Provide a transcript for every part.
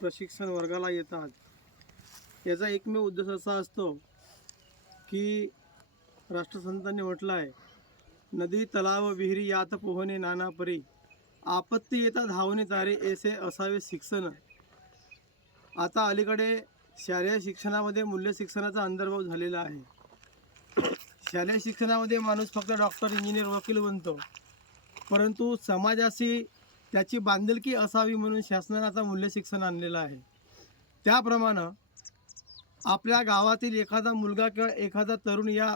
प्रशिक्षण वर्गाला येतात, याचा एकमेव उद्देश असा असतो की राष्ट्रसंतांनी म्हटलं आहे, नदी तलाव विहिरी यात पोहणे नाना परी, आपत्ती येता धावणे तारे ऐसे असावे शिक्षण. आता अलीकडे शालेय शिक्षणामध्ये मूल्य शिक्षणाचा अंतर्भाव झालेला आहे. शालेय शिक्षणामध्ये माणूस फक्त डॉक्टर, इंजिनियर, वकील बनतो, परंतु समाजाशी त्याची बांधिलकी असावी म्हणून शासनाने आता मूल्य शिक्षण आणलेलं आहे. त्याप्रमाणे आपल्या गावातील एखादा मुलगा किंवा एखादा तरुण या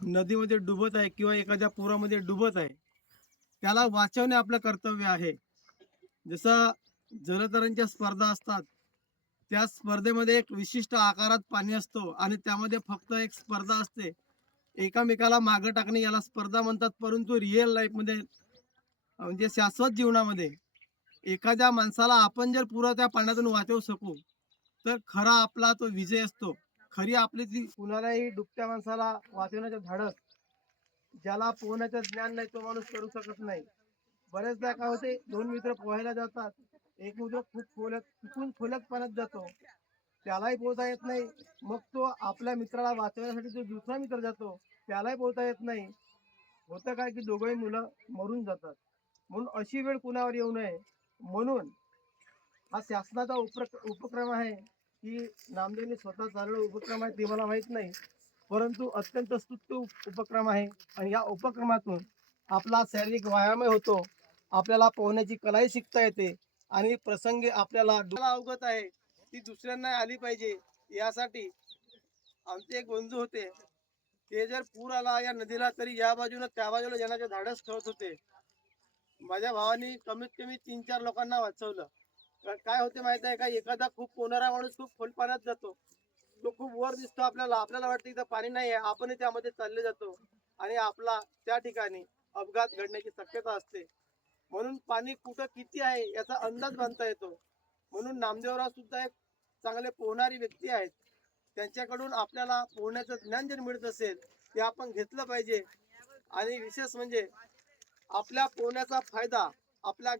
नदीमध्ये डुबत आहे किंवा एखाद्या पुरामध्ये डुबत आहे, त्याला वाचवणे आपलं कर्तव्य आहे. जसं जलतरणच्या स्पर्धा असतात, त्या स्पर्धेमध्ये एक विशिष्ट आकारात पाणी असतो आणि त्यामध्ये फक्त एक स्पर्धा असते, एकामेकाला मागं टाकणे, याला स्पर्धा म्हणतात. परंतु रिअल लाईफमध्ये म्हणजे शाश्वत जीवनामध्ये एखाद्या माणसाला आपण जर पुरा त्या पाण्यातून वाचवू शकू, तर खरा आपला तो विजय असतो. खरी आपली ती कुणालाही डुबत्या माणसाला वाचवण्याचं धाडस, ज्याला पोहण्याचं ज्ञान नाही तो माणूस करू शकत नाही. बरेचदा काय होते, दोन मित्र पोहायला जातात, एक मित्र खूप खोल्यात चुकून खोल्यात पाण्यात जातो, त्यालाही पोहता येत नाही. मग तो आपल्या मित्राला वाचवण्यासाठी जो दुसरा मित्र जातो, त्यालाही पोहता येत नाही. होतं काय की दोघंही मुलं मरून जातात. म्हणून अशी वेळ कुणावर येऊ नये म्हणून हा शासनाचा उपक्रम आहे की नामदेवने स्वतः चालवलेला उपक्रम आहे ते मला माहित नाही, परंतु अत्यंत स्तुत्य उपक्रम आहे. आणि या उपक्रमातून आपला शारीरिक व्यायामही होतो, आपल्याला पोहण्याची कलाही शिकता येते आणि प्रसंगी आपल्याला अवगत आहे ती दुसऱ्यांना आली पाहिजे. यासाठी आमचे एक बंधू होते, ते जर पूर आला या नदीला तरी या बाजूने त्या बाजूला जाण्याचे धाडस ठेवत होते. माझ्या भावानी कमीत कमी 3-4 लोकांना वाचवलं. काय होते माहित आहे का, एखादा खूप पोहणारा माणूस खूप खोल पाण्यात जातो, तो खूप वर दिसतो आपल्याला, आपल्याला वाटतं इथं पाणी नाही आहे, आपणही त्यामध्ये चालले जातो आणि आपला त्या ठिकाणी अपघात घडण्याची शक्यता असते. म्हणून पाणी कुठं किती आहे याचा अंदाज बांधता येतो. म्हणून नामदेवराव सुद्धा एक चांगले पोहणारी व्यक्ती आहेत, त्यांच्याकडून आपल्याला पोहण्याचं ज्ञान जर मिळत असेल ते आपण घेतलं पाहिजे. आणि विशेष म्हणजे आपल्या पोहण्याचा फायदा आपल्या